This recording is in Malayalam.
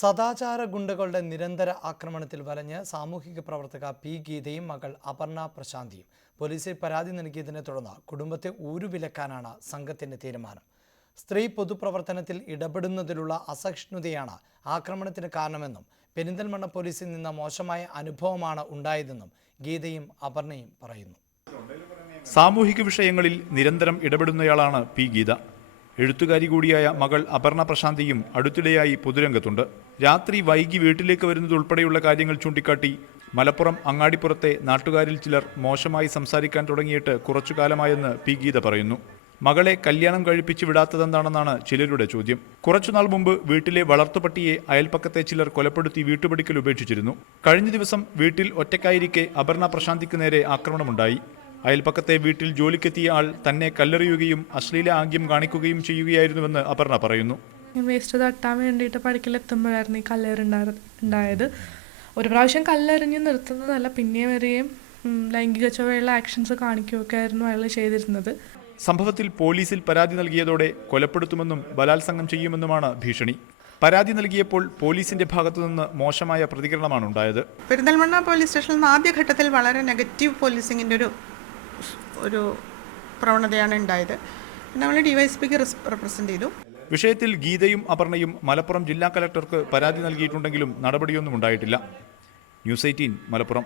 സദാചാര ഗുണ്ടകളുടെ നിരന്തര ആക്രമണത്തിൽ വലഞ്ഞ് സാമൂഹിക പ്രവർത്തക പി ഗീതയും മകൾ അപർണ പ്രശാന്തിയും പോലീസിൽ പരാതി നൽകിയതിനെ തുടർന്ന് കുടുംബത്തെ ഊരുവിലക്കാനാണ് സംഘത്തിന്റെ തീരുമാനം. സ്ത്രീ പൊതുപ്രവർത്തനത്തിൽ ഇടപെടുന്നതിലുള്ള അസഹിഷ്ണുതയാണ് ആക്രമണത്തിന് കാരണമെന്നും പെരിന്തൽമണ്ണ പോലീസിൽ നിന്ന് മോശമായ അനുഭവമാണ് ഉണ്ടായതെന്നും ഗീതയും അപർണയും പറയുന്നു. സാമൂഹിക വിഷയങ്ങളിൽ നിരന്തരം ഇടപെടുന്നയാളാണ് പി ഗീത. എഴുത്തുകാരി കൂടിയായ മകൾ അപർണ പ്രശാന്തിയും അടുത്തിടെയായി പൊതുരംഗത്തുണ്ട്. രാത്രി വൈകി വീട്ടിലേക്ക് വരുന്നതുൾപ്പെടെയുള്ള കാര്യങ്ങൾ ചൂണ്ടിക്കാട്ടി മലപ്പുറം അങ്ങാടിപ്പുറത്തെ നാട്ടുകാരിൽ ചിലർ മോശമായി സംസാരിക്കാൻ തുടങ്ങിയിട്ട് കുറച്ചുകാലമായെന്ന് പി ഗീത പറയുന്നു. മകളെ കല്യാണം കഴിപ്പിച്ച് വിടാത്തതെന്താണെന്നാണ് ചിലരുടെ ചോദ്യം. കുറച്ചുനാൾ മുമ്പ് വീട്ടിലെ വളർത്തുപട്ടിയെ അയൽപ്പക്കത്തെ ചിലർ കൊലപ്പെടുത്തി വീട്ടുപടിക്കൽ ഉപേക്ഷിച്ചിരുന്നു. കഴിഞ്ഞ ദിവസം വീട്ടിൽ ഒറ്റയ്ക്കായിരിക്കെ അപർണ പ്രശാന്തിക്ക് നേരെ ആക്രമണമുണ്ടായി. അയൽപ്പക്കത്തെ വീട്ടിൽ ജോലിക്കെത്തിയ ആൾ തന്നെ കല്ലെറിയുകയും അശ്ലീല ആംഗ്യം കാണിക്കുകയും ചെയ്യുകയായിരുന്നുവെന്ന് അപർണ പറയുന്നു. വേസ്റ്റ് തട്ടാൻ വേണ്ടിയിട്ട് പഠിക്കലെത്തുമ്പോഴായിരുന്നു ഈ കല്ലെറിണ്ടായത്. ഒരു പ്രാവശ്യം കല്ലെറിഞ്ഞ് നിർത്തുന്നതല്ല, പിന്നെ വരെയും ലൈംഗിക ചുവയുള്ള ആക്ഷൻസ് കാണിക്കുകയൊക്കെ ആയിരുന്നു അയാൾ ചെയ്തിരുന്നത്. സംഭവത്തിൽ പോലീസിൽ പരാതി നൽകിയതോടെ കൊലപ്പെടുത്തുമെന്നും ബലാത്സംഗം ചെയ്യുമെന്നുമാണ് ഭീഷണി. പരാതി നൽകിയപ്പോൾ പോലീസിന്റെ ഭാഗത്തുനിന്ന് മോശമായ പ്രതികരണമാണ് ഉണ്ടായത്. പെരിന്തൽമണ്ണ പോലീസ് സ്റ്റേഷനിൽ നിന്ന് ആദ്യഘട്ടത്തിൽ വളരെ നെഗറ്റീവ് പോലീസിങ്ങിൻ്റെ ഒരു പ്രവണതയാണ് ഉണ്ടായത്. നമ്മൾ ഡിവൈഎസ്പിക്ക് റെപ്രസെന്റ് ചെയ്തു. വിഷയത്തിൽ ഗീതയും അപർണയും മലപ്പുറം ജില്ലാ കലക്ടർക്ക് പരാതി നൽകിയിട്ടുണ്ടെങ്കിലും നടപടിയൊന്നും ഉണ്ടായിട്ടില്ല. ന്യൂസ് 18 മലപ്പുറം.